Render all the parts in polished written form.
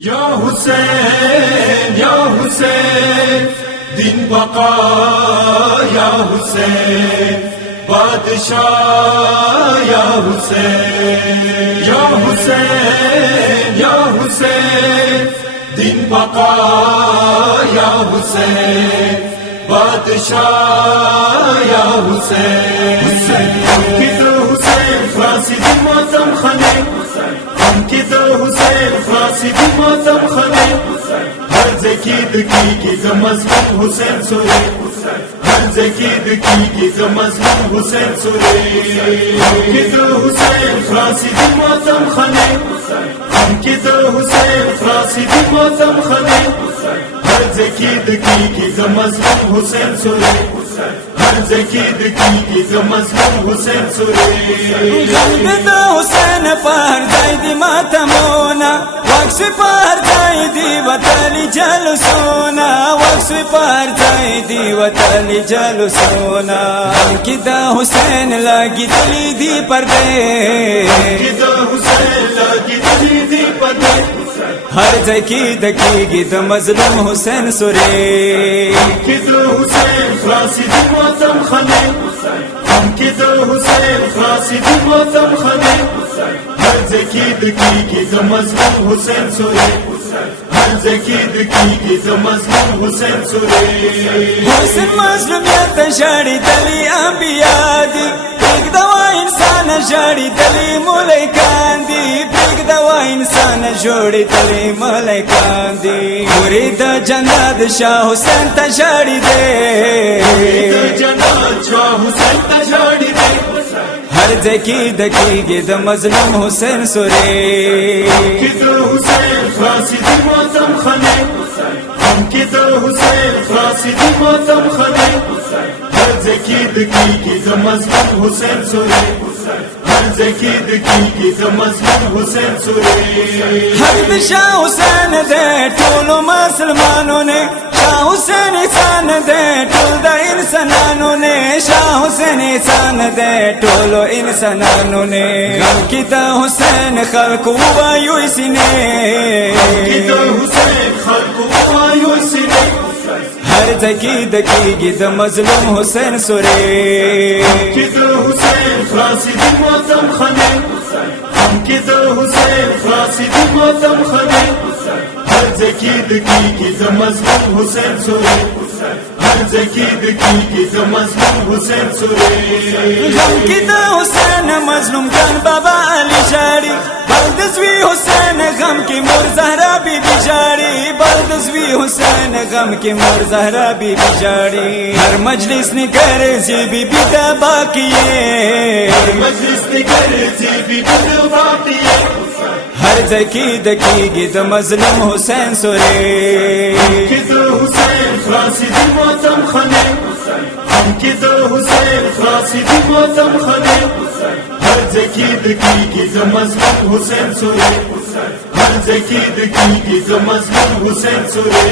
या हुसैन दिन बका या हुसैन बादशाह या हुसैन या हुसैन दिन बका या हुसैन बादशाह या हुसैन हुसैन फांसी दी मातम खने हुसैन फांसी दी मातम खने हर जकीद की मजलूम हुसैन सुरे हर जकीद की मजलूम हुसैन सुरे हुसैन फांसी दी मातम खने हुसैन फांसी दी मातम खने हर जकीद की मजलूम हुसैन सुरे हर जकीद की मजलूम हुसैन सुरे हुसैन पर जायदी मातमोना वक्स पर जायदी वतली जल सोना वक्स पर जायदी वतली जल सोना किदा हुसैन लगी दली दी पर्दे हुसैन लगी दली दी पर्दे हर जकीद की मजलूम हुसैन सुरे हुसैन फांसी दी मातम खने हुसैन फांसी दी मातम खने हर जकीद की मजलूम हुसैन सुरे हर जकीद की मजलूम हुसैन सुरे हुसैन मजलूमियत जड़ी दली अंबिया दी एक दवा इंसान जड़ी दली मुलाइकान दी एक दवा इंसान जोड़ी दली मुलाइकान दी मुरीद जन्नत शाह हुसैन तजड़ी दे जन्नत शाह हुसैन तजड़ी दे हर जकीद की मजलूम हुसैन सुरे हुसैन फांसी दी मातम खने हुसैन फांसी दी मातम खने हर जकीद की मजलूम हुसैन सुरे हर जकीद की मजलूम हुसैन सुरे हर शाह हुसैन दे टोलो मुसलमानों ने शाह हुसैन इंसान दे टोल द इंसानों ने शाह हुसैन इंसान दे टोलो इंसानों ने किदा हुसैन खल्क वायु इसने हुसैन खल्क वायु इसने हर जकीद की मजलूम हुसैन सुरे हुसैन फांसी दी मातम खने हुसैन फांसी दी मातम खने हर जकीद की मजलूम हुसैन सुरे हर जकीद की मजलूम हुसैन सुरे हुसैन मजलूम खान बाबा अली जारी बलदसवी हुसैन गम की मोर जहरा बीबी जारी बलदसवी हुसैन गम की मोर जहरा बीबी जारी हर मजलिस ने कर जी बीबी दबा किए मजलिस ने कर जी बीबी दबा किए हर जकीद की मजलूम हुसैन सुरे हुसैन फांसी दी मातम खने हुसैन फांसी दी मातम खने हर जकीद की मजलूम हुसैन सुरे हर जकीद की मजलूम हुसैन सुरे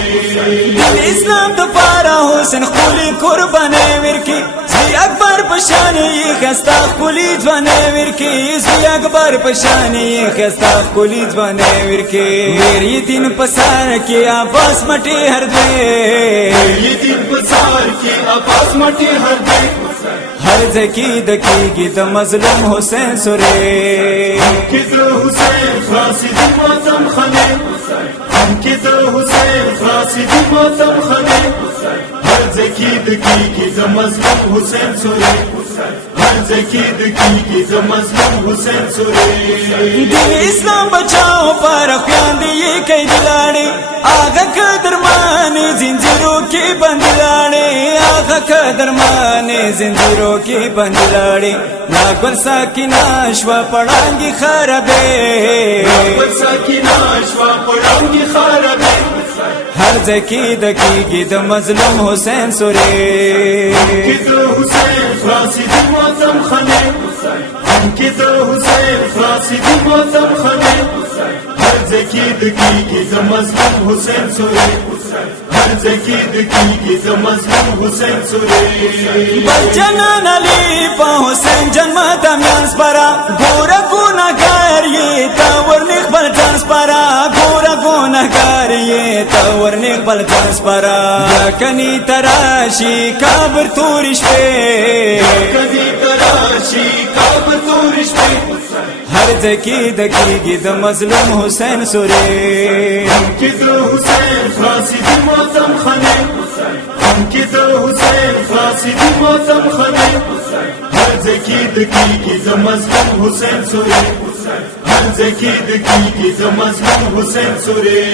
इस्लाम तो पारा हुसैन खुली कुर्बाने विरकी सी अकबर पशानी खस्ता खुली जवाने विरकी सी अकबर पशानी खस्ता खुली जवाने विरकी मेरी दिन पसार के आवाज मटी हर दे ये दिन पसार के आवाज मटी हर दे हर जकीद की मजलूम हुसैन सुरे हुसैन फांसी दी मातम खने हुसैन फांसी दी मातम खने हर जकीद की मजलूम हुसैन सुरे हर जकीद की मजलूम हुसैन सुरे दिन इस्लाम बचाओ पर अख्यान दिए कई दिलाड़े आगा कदरमाने जिंजीरों की बंदिलाड़े आगा कदरमाने जिंजीरों की बंदिलाड़े नागल साकिनाशवा पड़ांगी खराबे साकिनाशवा पड़ांगी खराबे हर जकीद की मजलूम हुसैन सुरे हुसैन फांसी दी मातम खने हुसैन फांसी दी मातम खने हर जकीद की मजलूम हुसैन सुरे हर जकीद की मजलूम हुसैन सुरे बचनन अली पा हुसैन जन्म दम्यान स्परा गोरा गुना कर ये तावर निकबल ट्रांसपरा गोरा गुना ورنیک بل ترانسپارا کنی تراشی کابر توریش پہ کنی تراشی کابر توریش پہ ہر ځکی دکیږي د مظلوم حسین سورې هم کې د حسین خلاصي د ماتم خانه هم کې د حسین خلاصي د ماتم خانه هر ځکی دکیږي د مظلوم حسین سورې هر ځکی دکیږي د مظلوم حسین سورې